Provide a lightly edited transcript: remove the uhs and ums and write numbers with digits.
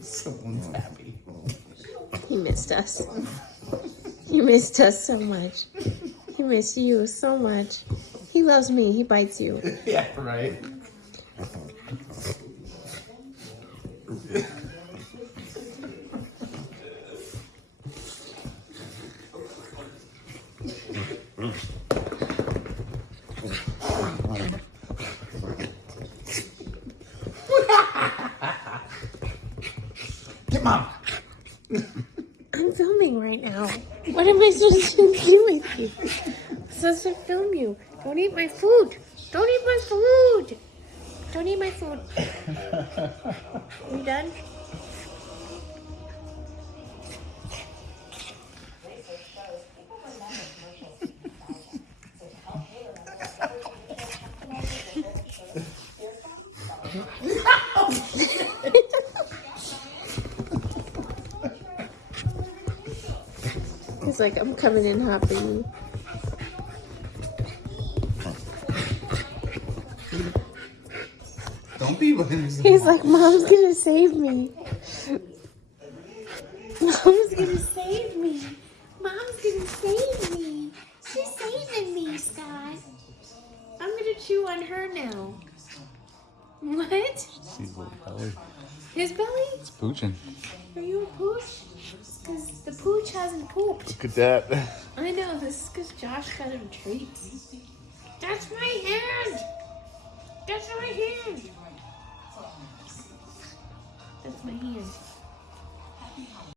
Someone's happy. He missed us. He missed us so much. He missed you so much. He loves me. He bites you. Yeah, right. Get Mom. I'm filming right now. What am I supposed to do with you? I'm supposed to film you. Don't eat my food. Don't eat my food. Don't eat my food. You done? He's like, I'm coming in hot for you. Don't be with him. He's like, Mom's gonna save me. Mom's gonna save me. Mom's gonna save me. She's saving me, Scott. I'm gonna chew on her now. What? See his little belly. His belly? It's pooching. Are you a pooch? Because the pooch hasn't pooped. Look at that. I know, this is because Josh got him treats. That's my hand! That's my hand! That's my hand.